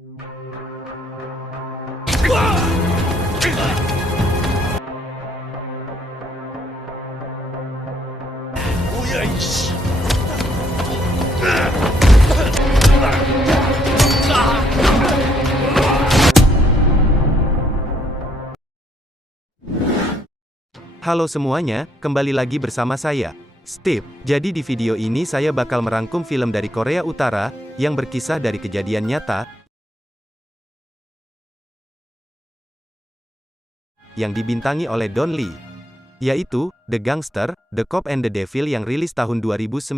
뭐야 이씨. Halo semuanya, kembali lagi bersama saya, Steve. Jadi di video ini saya bakal merangkum film dari Korea Utara, yang berkisah dari kejadian nyata, yang dibintangi oleh Don Lee, yaitu, The Gangster, The Cop and the Devil yang rilis tahun 2019.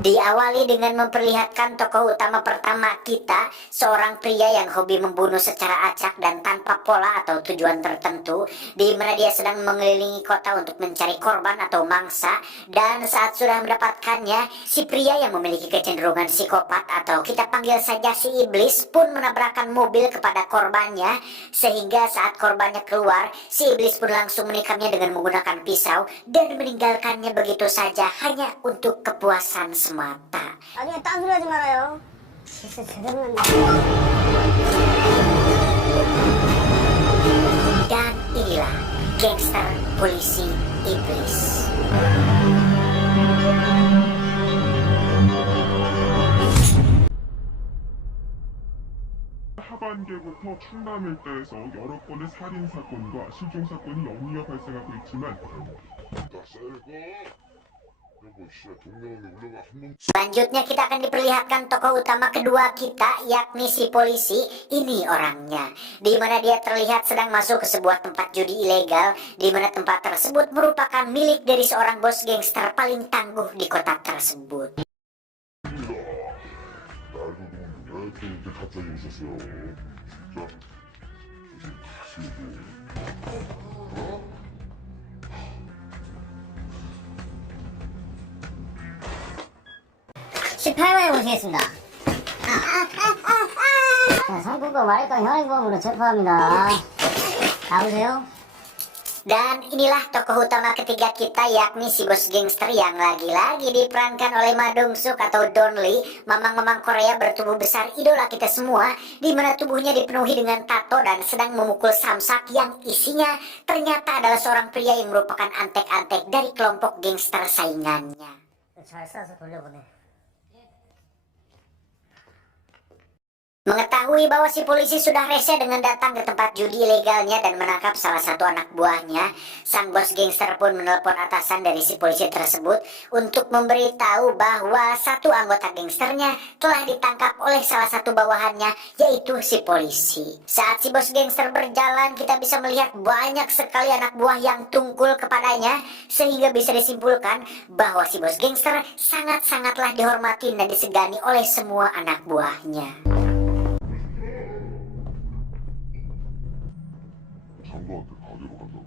Diawali dengan memperlihatkan tokoh utama pertama kita, seorang pria yang hobi membunuh secara acak dan tanpa pola atau tujuan tertentu, di mana dia sedang mengelilingi kota untuk mencari korban atau mangsa, dan saat sudah mendapatkannya, si pria yang memiliki kecenderungan psikopat atau kita panggil saja si iblis pun menabrakkan mobil kepada korbannya, sehingga saat korbannya keluar, si iblis pun langsung menikamnya dengan menggunakan pisau dan meninggalkannya begitu saja hanya untuk kepuasan semata. 아니 딴소리 하지 말아요. 진짜 제대로 했네. Dan inilah gangster polisi iblis. 하반기부터 충남 일대에서 여러 건의 살인 사건과 실종 사건이 연이어 발생하고 있지만 Selanjutnya kita akan diperlihatkan tokoh utama kedua kita, yakni si polisi. Ini orangnya, di mana dia terlihat sedang masuk ke sebuah tempat judi ilegal, di mana tempat tersebut merupakan milik dari seorang bos gangster paling tangguh di kota tersebut. (18번에) 모시겠습니다. 자, 상품권 말했던 현행범으로 체포합니다. 나오세요. Dan inilah tokoh utama ketiga kita, yakni si bos gangster yang lagi-lagi diperankan oleh Ma Dong-suk atau Don Lee, mamang-mamang Korea bertubuh besar idola kita semua, di mana tubuhnya dipenuhi dengan tato dan sedang memukul samsak yang isinya ternyata adalah seorang pria yang merupakan antek-antek dari kelompok gangster saingannya. 잘 싸서 돌려보내. Mengetahui bahwa si polisi sudah rese dengan datang ke tempat judi ilegalnya dan menangkap salah satu anak buahnya, sang bos gangster pun menelpon atasan dari si polisi tersebut untuk memberitahu bahwa satu anggota gangsternya telah ditangkap oleh salah satu bawahannya, yaitu si polisi. Saat si bos gangster berjalan, kita bisa melihat banyak sekali anak buah yang tungkul kepadanya, sehingga bisa disimpulkan bahwa si bos gangster sangat-sangatlah dihormati dan disegani oleh semua anak buahnya. 장도한테 가게로 간다고.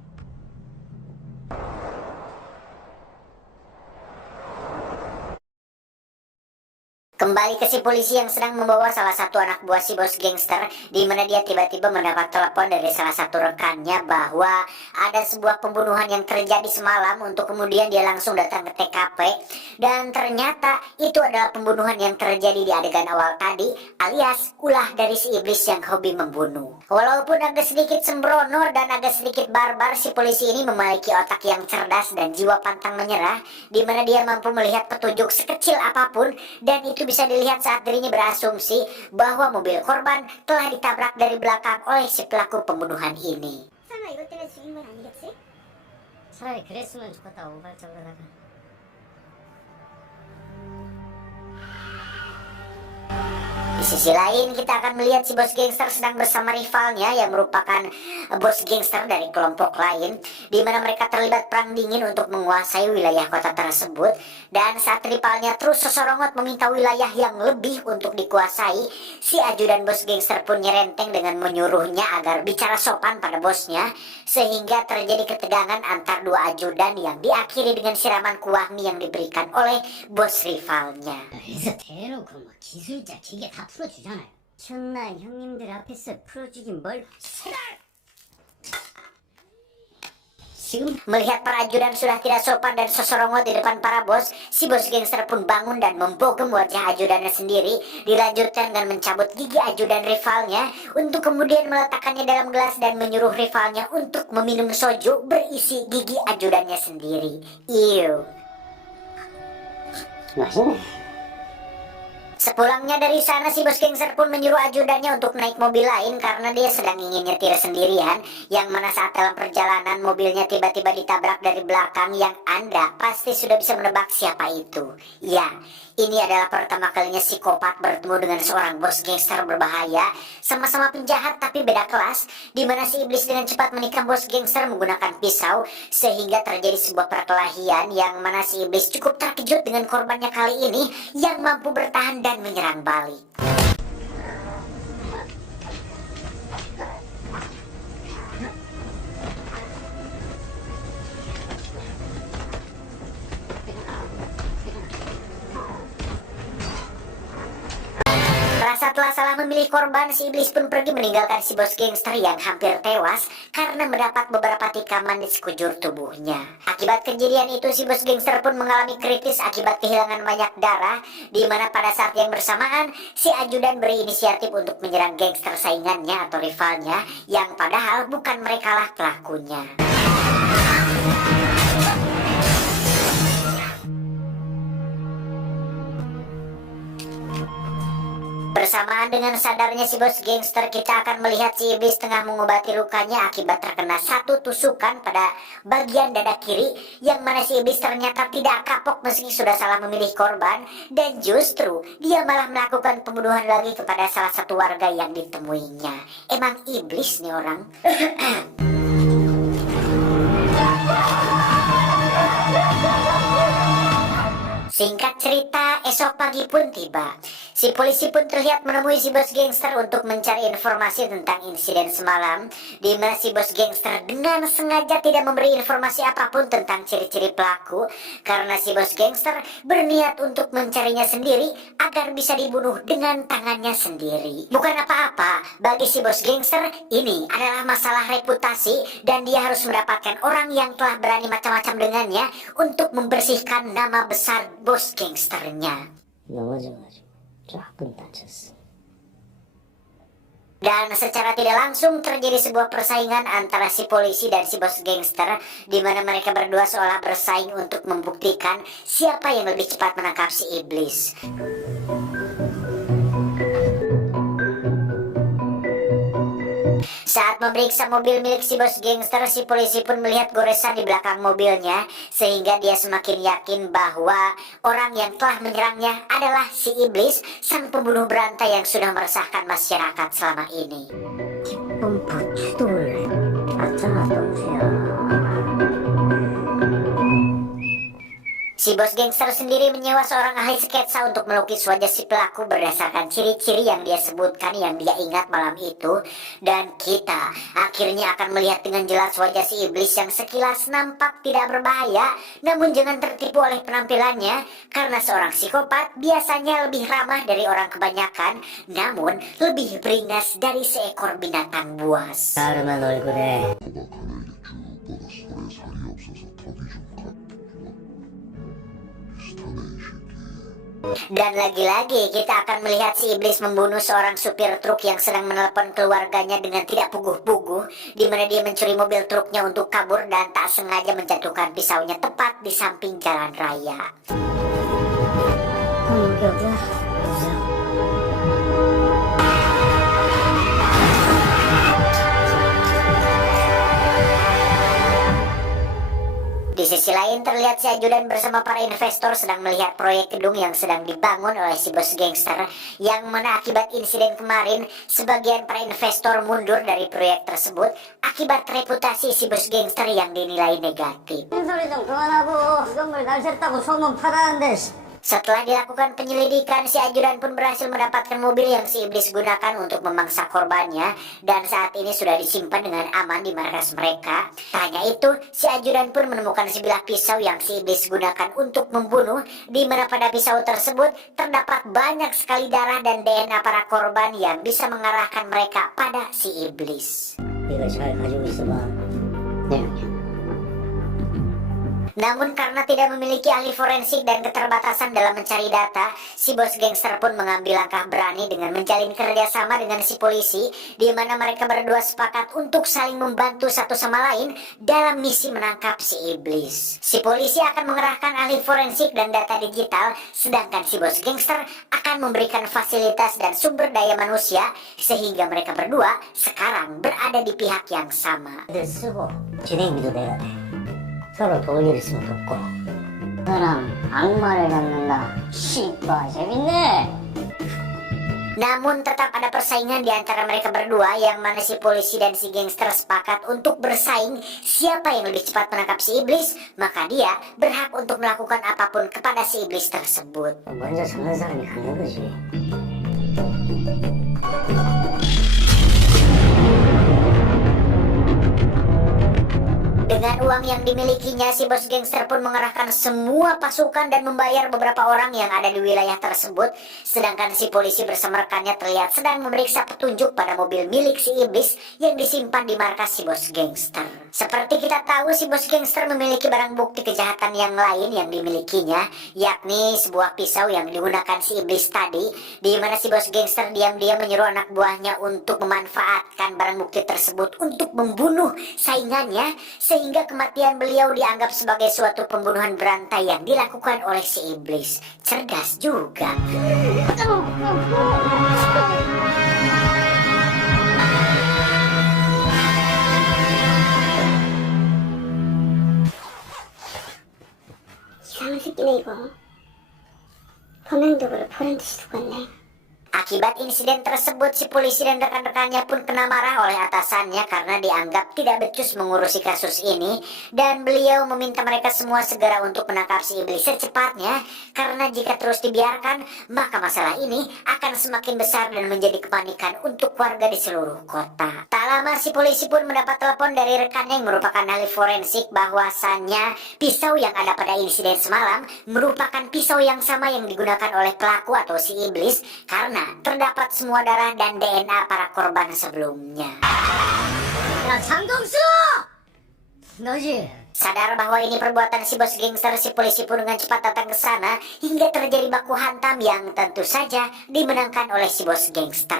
Kembali ke si polisi yang sedang membawa salah satu anak buah si bos gangster, di mana dia tiba-tiba mendapat telepon dari salah satu rekannya bahwa ada sebuah pembunuhan yang terjadi semalam, untuk kemudian dia langsung datang ke TKP, dan ternyata itu adalah pembunuhan yang terjadi di adegan awal tadi, alias ulah dari si iblis yang hobi membunuh. Walaupun agak sedikit sembrono dan agak sedikit barbar, si polisi ini memiliki otak yang cerdas dan jiwa pantang menyerah, di mana dia mampu melihat petunjuk sekecil apapun, dan itu bisa dilihat saat dirinya berasumsi bahwa mobil korban telah ditabrak dari belakang oleh si pelaku pembunuhan ini. 설마 이것 때문에 죽인 건 아니겠지? 차라리 그랬으면 좋겠다. 우발적으로다가. Di sisi lain, kita akan melihat si bos gangster sedang bersama rivalnya yang merupakan bos gangster dari kelompok lain, di mana mereka terlibat perang dingin untuk menguasai wilayah kota tersebut. Dan saat rivalnya terus sesorongot meminta wilayah yang lebih untuk dikuasai, si ajudan bos gangster pun nyerenteng dengan menyuruhnya agar bicara sopan pada bosnya, sehingga terjadi ketegangan antar dua ajudan yang diakhiri dengan siraman kuah mie yang diberikan oleh bos rivalnya. 그래서 대놓고 뭐 기술자 기계 다 풀어주잖아요. 천나 형님들 앞에서 풀어주긴 뭘. 지금 Melihat para ajudan sudah tidak sopan dan seserongot di depan para bos, si bos gangster pun bangun dan membogem wajah ajudannya sendiri. Dilanjutkan dengan mencabut gigi ajudan rivalnya untuk kemudian meletakkannya dalam gelas dan menyuruh rivalnya untuk meminum soju berisi gigi ajudannya sendiri. Ew. 마시네. Sepulangnya dari sana, si bos gangster pun menyuruh ajudannya untuk naik mobil lain karena dia sedang ingin nyetir sendirian. Yang mana saat dalam perjalanan mobilnya tiba-tiba ditabrak dari belakang, yang Anda pasti sudah bisa menebak siapa itu. Ya, ini adalah pertama kalinya psikopat bertemu dengan seorang bos gangster berbahaya. Sama-sama penjahat tapi beda kelas, di mana si iblis dengan cepat menikam bos gangster menggunakan pisau, sehingga terjadi sebuah perkelahian yang mana si iblis cukup terkejut dengan korbannya kali ini yang mampu bertahan dan menyerang balik. Rasa telah salah memilih korban, si iblis pun pergi meninggalkan si bos gangster yang hampir tewas karena mendapat beberapa tikaman di sekujur tubuhnya. Akibat kejadian itu, si bos gangster pun mengalami kritis akibat kehilangan banyak darah, di mana pada saat yang bersamaan, si ajudan berinisiatif untuk menyerang gangster saingannya atau rivalnya, yang padahal bukan merekalah pelakunya. Bersamaan dengan sadarnya si bos gangster, kita akan melihat si iblis tengah mengobati lukanya akibat terkena satu tusukan pada bagian dada kiri, yang mana si iblis ternyata tidak kapok meski sudah salah memilih korban, dan justru dia malah melakukan pembunuhan lagi kepada salah satu warga yang ditemuinya. Emang iblis nih orang. Singkat cerita, esok pagi pun tiba. Si polisi pun terlihat menemui si bos gangster untuk mencari informasi tentang insiden semalam, di mana si bos gangster dengan sengaja tidak memberi informasi apapun tentang ciri-ciri pelaku, karena si bos gangster berniat untuk mencarinya sendiri agar bisa dibunuh dengan tangannya sendiri. Bukan apa-apa, bagi si bos gangster ini adalah masalah reputasi, dan dia harus mendapatkan orang yang telah berani macam-macam dengannya untuk membersihkan nama besar bos gangsternya. 넘어져가지고 조금 다쳤어. Dan secara tidak langsung terjadi sebuah persaingan antara si polisi dan si bos gangster, di mana mereka berdua seolah bersaing untuk membuktikan siapa yang lebih cepat menangkap si iblis. Saat memeriksa mobil milik si bos gangster, si polisi pun melihat goresan di belakang mobilnya, sehingga dia semakin yakin bahwa orang yang telah menyerangnya adalah si iblis, sang pembunuh berantai yang sudah meresahkan masyarakat selama ini. 기쁜 부추돌 아차 동시야. Si bos gangster sendiri menyewa seorang ahli sketsa untuk melukis wajah si pelaku berdasarkan ciri-ciri yang dia sebutkan yang dia ingat malam itu. Dan kita akhirnya akan melihat dengan jelas wajah si iblis yang sekilas nampak tidak berbahaya. Namun jangan tertipu oleh penampilannya, karena seorang psikopat biasanya lebih ramah dari orang kebanyakan, namun lebih beringas dari seekor binatang buas. 다름한 얼굴에 바닥 하늘에 쭉 뻗어 손에 살이 없어서 턱이 좀 비슷하네 이 새끼. Dan lagi-lagi kita akan melihat si iblis membunuh seorang supir truk yang sedang menelepon keluarganya dengan tidak puguh-puguh, di mana dia mencuri mobil truknya untuk kabur dan tak sengaja menjatuhkan pisaunya tepat di samping jalan raya. 여기야. Di sisi lain terlihat si ajudan bersama para investor sedang melihat proyek gedung yang sedang dibangun oleh si bos gangster, yang mana akibat insiden kemarin sebagian para investor mundur dari proyek tersebut akibat reputasi si bos gangster yang dinilai negatif. 소리 좀 그만하고 건물 날 샜다고 소문 팔았는데. Setelah dilakukan penyelidikan, si ajudan pun berhasil mendapatkan mobil yang si iblis gunakan untuk memangsa korbannya, dan saat ini sudah disimpan dengan aman di markas mereka. Tak hanya itu, si ajudan pun menemukan sebilah pisau yang si iblis gunakan untuk membunuh, di mana pada pisau tersebut terdapat banyak sekali darah dan DNA para korban yang bisa mengarahkan mereka pada si iblis. 이거 잘 가지고 있어봐. 네. Namun karena tidak memiliki ahli forensik dan keterbatasan dalam mencari data, si bos gangster pun mengambil langkah berani dengan menjalin kerjasama dengan si polisi, di mana mereka berdua sepakat untuk saling membantu satu sama lain dalam misi menangkap si iblis. Si polisi akan mengerahkan ahli forensik dan data digital, sedangkan si bos gangster akan memberikan fasilitas dan sumber daya manusia, sehingga mereka berdua sekarang berada di pihak yang sama. 쓰고 진행비도 내가 돼. 서로 도울 일 있으면 돕고. 사람 악마를 잡는다. 씨발 재밌네. Namun tetap ada persaingan di antara mereka berdua, yang mana si polisi dan si gangster sepakat untuk bersaing siapa yang lebih cepat menangkap si iblis, maka dia berhak untuk melakukan apapun kepada si iblis tersebut. 먼저 잡는 사람이 갖는 거지. Dengan uang yang dimilikinya, si bos gangster pun mengerahkan semua pasukan dan membayar beberapa orang yang ada di wilayah tersebut. Sedangkan si polisi bersama rekannya terlihat sedang memeriksa petunjuk pada mobil milik si iblis yang disimpan di markas si bos gangster. Seperti kita tahu, si bos gangster memiliki barang bukti kejahatan yang lain yang dimilikinya, yakni sebuah pisau yang digunakan si iblis tadi, di mana si bos gangster diam-diam menyuruh anak buahnya untuk memanfaatkan barang bukti tersebut untuk membunuh saingannya, sehingga kematian beliau dianggap sebagai suatu pembunuhan berantai yang dilakukan oleh si iblis. Cerdas juga. 이상한 새끼네 이거. 범행적으로 포렌트 시도갔네. Akibat insiden tersebut, si polisi dan rekan-rekannya pun kena marah oleh atasannya karena dianggap tidak becus mengurusi kasus ini, dan beliau meminta mereka semua segera untuk menangkap si iblis secepatnya, karena jika terus dibiarkan, maka masalah ini akan semakin besar dan menjadi kepanikan untuk warga di seluruh kota. Tak lama si polisi pun mendapat telepon dari rekannya yang merupakan ahli forensik bahwasannya pisau yang ada pada insiden semalam merupakan pisau yang sama yang digunakan oleh pelaku atau si iblis, karena terdapat semua darah dan DNA para korban sebelumnya. 야 장동수! 너지? Sadar bahwa ini perbuatan si bos gangster, si polisi pun dengan cepat datang ke sana hingga terjadi baku hantam yang tentu saja dimenangkan oleh si bos gangster.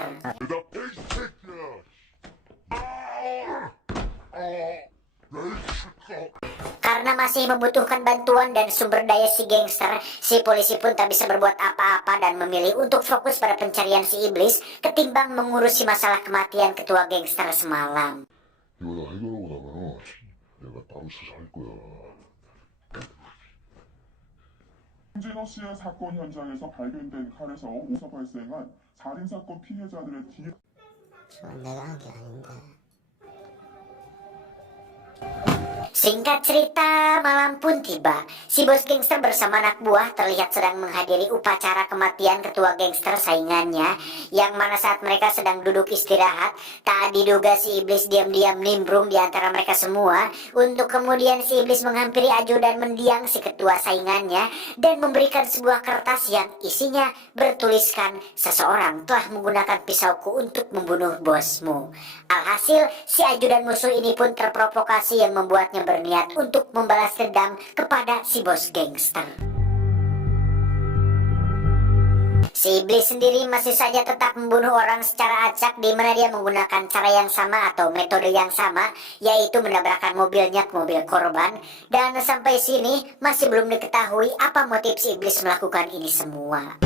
Karena masih membutuhkan bantuan dan sumber daya si gangster, si polisi pun tak bisa berbuat apa-apa dan memilih untuk fokus pada pencarian si iblis ketimbang mengurusi masalah kematian ketua gangster semalam. 이거 다 해결하고 나면은 내가 따로 수사할 거야. 홍진호 씨의 사건 현장에서 발견된 칼에서 오서 발생한 살인사건 피해자들의 뒤에 저건 내가 한 게 아닌데. Singkat cerita, malam pun tiba. Si bos gangster bersama anak buah terlihat sedang menghadiri upacara kematian ketua gangster saingannya, yang mana saat mereka sedang duduk istirahat, tak diduga si iblis diam-diam nimbrung di antara mereka semua, untuk kemudian si iblis menghampiri ajudan mendiang si ketua saingannya dan memberikan sebuah kertas yang isinya bertuliskan, "Seseorang telah menggunakan pisauku untuk membunuh bosmu." Alhasil, si ajudan musuh ini pun terprovokasi yang membuatnya berniat untuk membalas dendam kepada si bos gangster. Si iblis sendiri masih saja tetap membunuh orang secara acak, di mana dia menggunakan cara yang sama atau metode yang sama, yaitu menabrakkan mobilnya ke mobil korban. Dan sampai sini masih belum diketahui apa motif si iblis melakukan ini semua.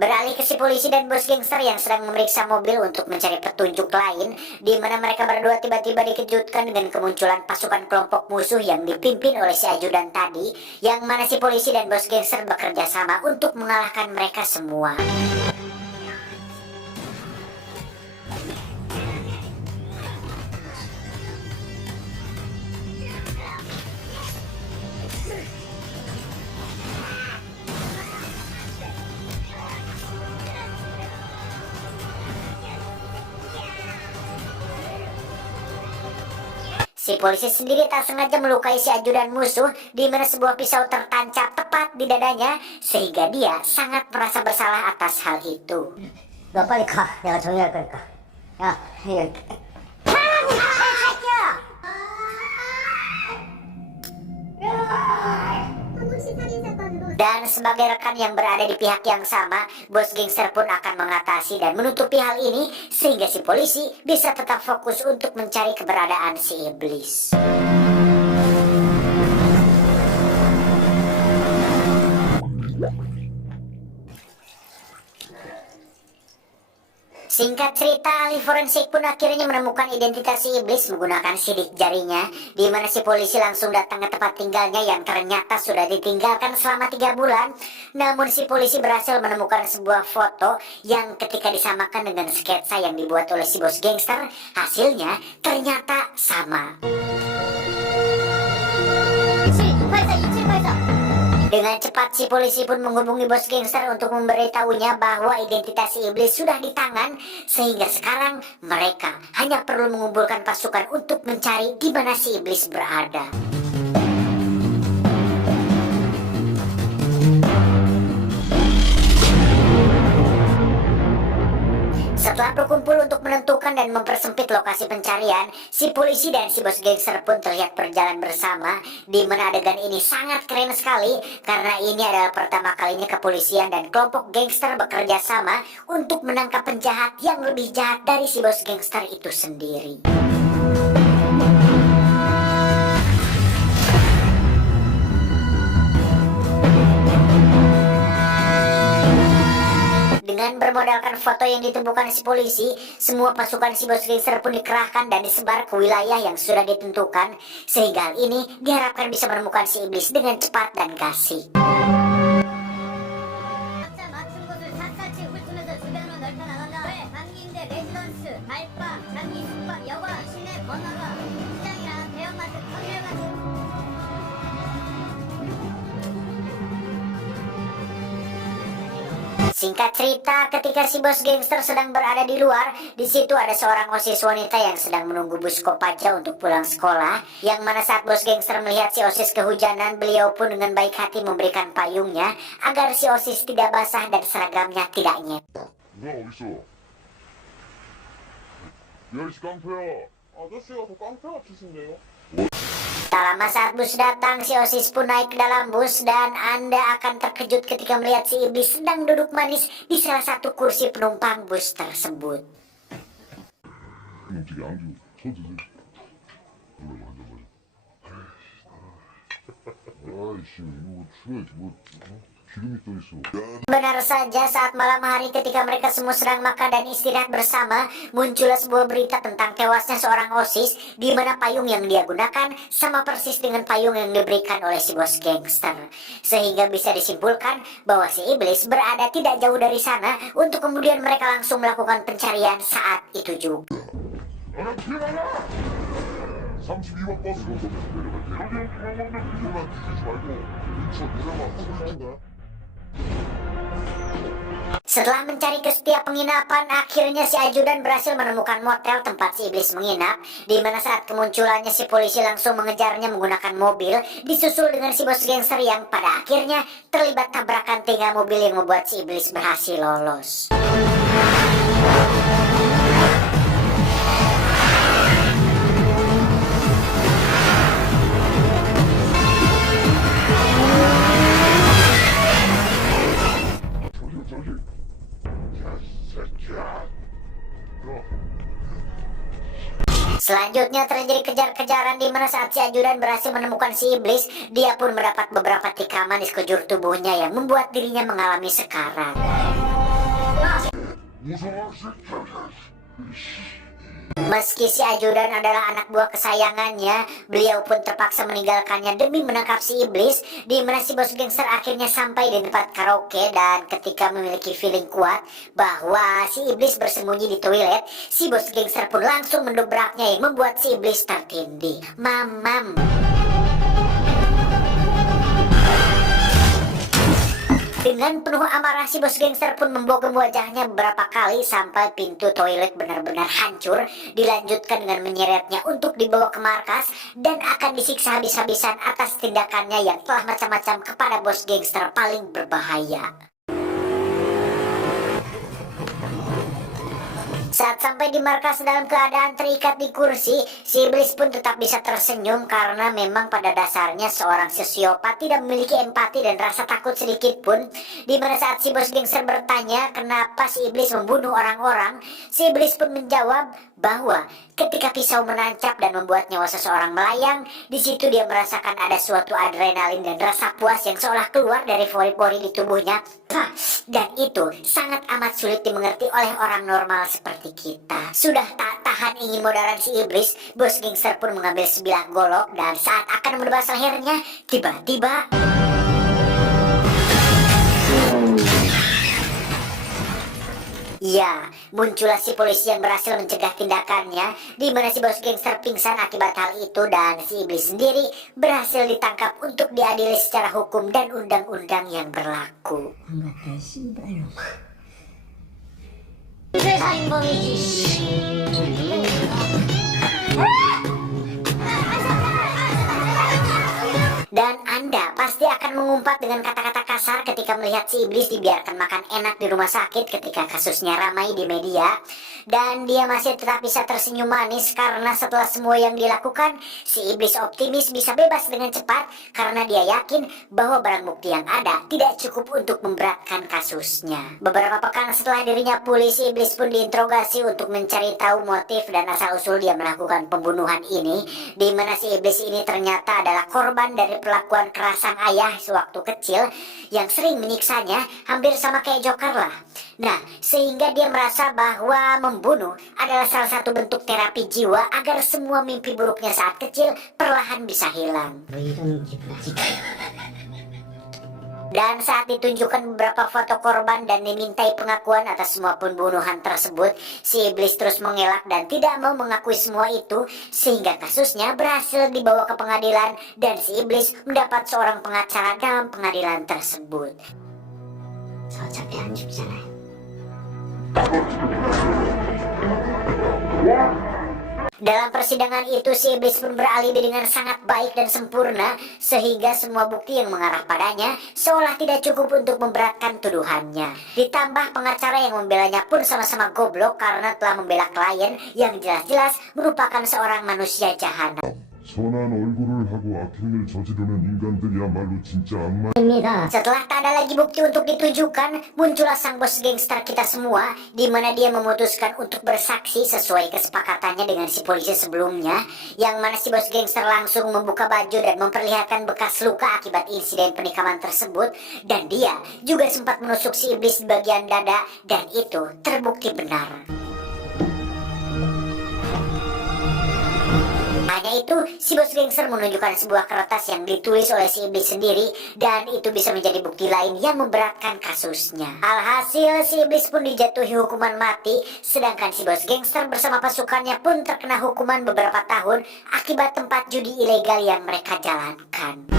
Beralih ke si polisi dan bos gangster yang sedang memeriksa mobil untuk mencari petunjuk lain, di mana mereka berdua tiba-tiba dikejutkan dengan kemunculan pasukan kelompok musuh yang dipimpin oleh si ajudan tadi, yang mana si polisi dan bos gangster bekerja sama untuk mengalahkan mereka semua. Si polisi sendiri tak sengaja melukai si ajudan musuh, di mana sebuah pisau tertancap tepat di dadanya, sehingga dia sangat merasa bersalah atas hal itu. 너 빨리 가. 내가 정리할 거니까. 야, 이거. Dan sebagai rekan yang berada di pihak yang sama, bos gangster pun akan mengatasi dan menutupi hal ini sehingga si polisi bisa tetap fokus untuk mencari keberadaan si iblis. Singkat cerita, ahli forensik pun akhirnya menemukan identitas si iblis menggunakan sidik jarinya, di mana si polisi langsung datang ke tempat tinggalnya yang ternyata sudah ditinggalkan selama 3 bulan. Namun si polisi berhasil menemukan sebuah foto yang ketika disamakan dengan sketsa yang dibuat oleh si bos gangster, hasilnya ternyata sama. Dengan cepat si polisi pun menghubungi bos gangster untuk memberitahunya bahwa identitas si iblis sudah di tangan, sehingga sekarang mereka hanya perlu mengumpulkan pasukan untuk mencari di mana si iblis berada. Setelah berkumpul untuk menentukan dan mempersempit lokasi pencarian, si polisi dan si bos gangster pun terlihat berjalan bersama, di mana adegan ini sangat keren sekali karena ini adalah pertama kalinya kepolisian dan kelompok gangster bekerja sama untuk menangkap penjahat yang lebih jahat dari si bos gangster itu sendiri. Dengan bermodalkan foto yang ditemukan si polisi, semua pasukan si bos gangster pun dikerahkan dan disebar ke wilayah yang sudah ditentukan, sehingga hal ini diharapkan bisa menemukan si iblis dengan cepat dan gasik. Singkat cerita, ketika si bos gangster sedang berada di luar, di situ ada seorang OSIS wanita yang sedang menunggu bus Kopaja untuk pulang sekolah. Yang mana saat bos gangster melihat si OSIS kehujanan, beliau pun dengan baik hati memberikan payungnya agar si OSIS tidak basah dan seragamnya tidak nyet. 누나 어딨어? 야이씨 깡패야. 아저씨가 더 깡패 같으신데요? Tak lama saat bus datang, si OSIS pun naik ke dalam bus dan Anda akan terkejut ketika melihat si iblis sedang duduk manis di salah satu kursi penumpang bus tersebut. 어떻게 안주 쳐주세요. 아이씨 이거 추해 뭐 기름이 떠 있어. Benar saja, saat malam hari ketika mereka semua sedang makan dan istirahat bersama, muncullah sebuah berita tentang tewasnya seorang OSIS, di mana payung yang dia gunakan sama persis dengan payung yang diberikan oleh si bos gangster. Sehingga bisa disimpulkan bahwa si iblis berada tidak jauh dari sana untuk kemudian mereka langsung melakukan pencarian saat itu juga. 아나 피해라! 32번 버스로 내려갈게. 여기 중앙원역 비서만 뒤지지 말고 인천 내려가 서울인가? Setelah mencari ke setiap penginapan, akhirnya si ajudan berhasil menemukan motel tempat si iblis menginap, di mana saat kemunculannya si polisi langsung mengejarnya menggunakan mobil, disusul dengan si bos gangster yang pada akhirnya terlibat tabrakan tiga mobil yang membuat si iblis berhasil lolos. Selanjutnya terjadi kejar-kejaran di mana saat si ajudan berhasil menemukan si iblis, dia pun mendapat beberapa tikaman di sekujur tubuhnya yang membuat dirinya mengalami sekarat. Meski si ajudan adalah anak buah kesayangannya, beliau pun terpaksa meninggalkannya demi menangkap si iblis, di mana si bos gangster akhirnya sampai di tempat karaoke dan ketika memiliki feeling kuat bahwa si iblis bersembunyi di toilet, si bos gangster pun langsung mendobraknya yang membuat si iblis tertindih. Mamam. Dengan penuh amarah, si bos gangster pun membogem wajahnya beberapa kali sampai pintu toilet benar-benar hancur. Dilanjutkan dengan menyeretnya untuk dibawa ke markas dan akan disiksa habis-habisan atas tindakannya yang telah macam-macam kepada bos gangster paling berbahaya. Saat sampai di markas dalam keadaan terikat di kursi, si iblis pun tetap bisa tersenyum karena memang pada dasarnya seorang sosiopat tidak memiliki empati dan rasa takut sedikit pun. Dimana saat si bos gangster bertanya kenapa si iblis membunuh orang-orang, si iblis pun menjawab bahwa ketika pisau menancap dan membuat nyawa seseorang melayang, di situ dia merasakan ada suatu adrenalin dan rasa puas yang seolah keluar dari pori-pori di tubuhnya. Dan itu sangat amat sulit dimengerti oleh orang normal seperti kita. Sudah tak tahan ingin modern si iblis, bos gangster pun mengambil sebilah golok dan saat akan menebas lehernya, tiba-tiba ya, muncullah si polisi yang berhasil mencegah tindakannya, di mana si bos gangster pingsan akibat hal itu dan si iblis sendiri berhasil ditangkap untuk diadili secara hukum dan undang-undang yang berlaku. Dan Anda pasti akan mengumpat dengan kata-kata kasar ketika melihat si iblis dibiarkan makan enak di rumah sakit ketika kasusnya ramai di media. Dan dia masih tetap bisa tersenyum manis karena setelah semua yang dilakukan, si iblis optimis bisa bebas dengan cepat karena dia yakin bahwa barang bukti yang ada tidak cukup untuk memberatkan kasusnya. Beberapa pekan setelah dirinya pulih, si iblis pun diinterogasi untuk mencari tahu motif dan asal-usul dia melakukan pembunuhan ini, di mana si iblis ini ternyata adalah korban dari perlakuan keras sang ayah sewaktu kecil yang sering menyiksanya, hampir sama kayak Joker lah. Nah, sehingga dia merasa bahwa membunuh adalah salah satu bentuk terapi jiwa agar semua mimpi buruknya saat kecil perlahan bisa hilang. Dan saat ditunjukkan beberapa foto korban dan dimintai pengakuan atas semua pembunuhan tersebut, si iblis terus mengelak dan tidak mau mengakui semua itu, sehingga kasusnya berhasil dibawa ke pengadilan dan si iblis mendapat seorang pengacara dalam pengadilan tersebut. 어차피 안 죽잖아요. Dalam persidangan itu, si iblis pun beralibi dengan sangat baik dan sempurna, sehingga semua bukti yang mengarah padanya seolah tidak cukup untuk memberatkan tuduhannya. Ditambah pengacara yang membelanya pun sama-sama goblok karena telah membela klien yang jelas-jelas merupakan seorang manusia jahanam. 선한 얼굴을 하고 악행을 저지르는 인간들이야말로 진짜 악마. Setelah tak ada lagi bukti untuk ditunjukkan, muncullah sang bos gangster kita semua, di mana dia memutuskan untuk bersaksi sesuai kesepakatannya dengan si polisi sebelumnya, yang mana si bos gangster langsung membuka baju dan memperlihatkan bekas luka akibat insiden penikaman tersebut, dan dia juga sempat menusuk si iblis di bagian dada, dan itu terbukti benar. Hanya itu, si bos gangster menunjukkan sebuah kertas yang ditulis oleh si iblis sendiri, dan itu bisa menjadi bukti lain yang memberatkan kasusnya. Alhasil, si iblis pun dijatuhi hukuman mati, sedangkan si bos gangster bersama pasukannya pun terkena hukuman beberapa tahun akibat tempat judi ilegal yang mereka jalankan.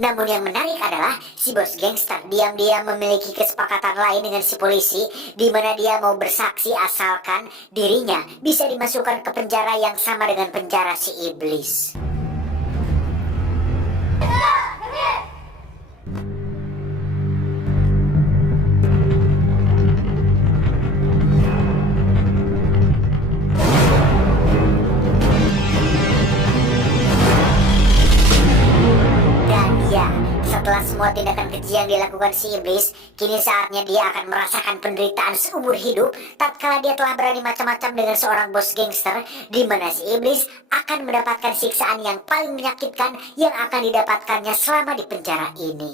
Namun yang menarik adalah si bos gangster diam-diam memiliki kesepakatan lain dengan si polisi, di mana dia mau bersaksi asalkan dirinya bisa dimasukkan ke penjara yang sama dengan penjara si iblis. Setelah semua tindakan keji yang dilakukan si iblis, kini saatnya dia akan merasakan penderitaan seumur hidup tatkala dia telah berani macam-macam dengan seorang bos gangster, di mana si iblis akan mendapatkan siksaan yang paling menyakitkan yang akan didapatkannya selama di penjara ini.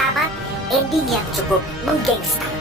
Tamat, ending yang cukup menggangster.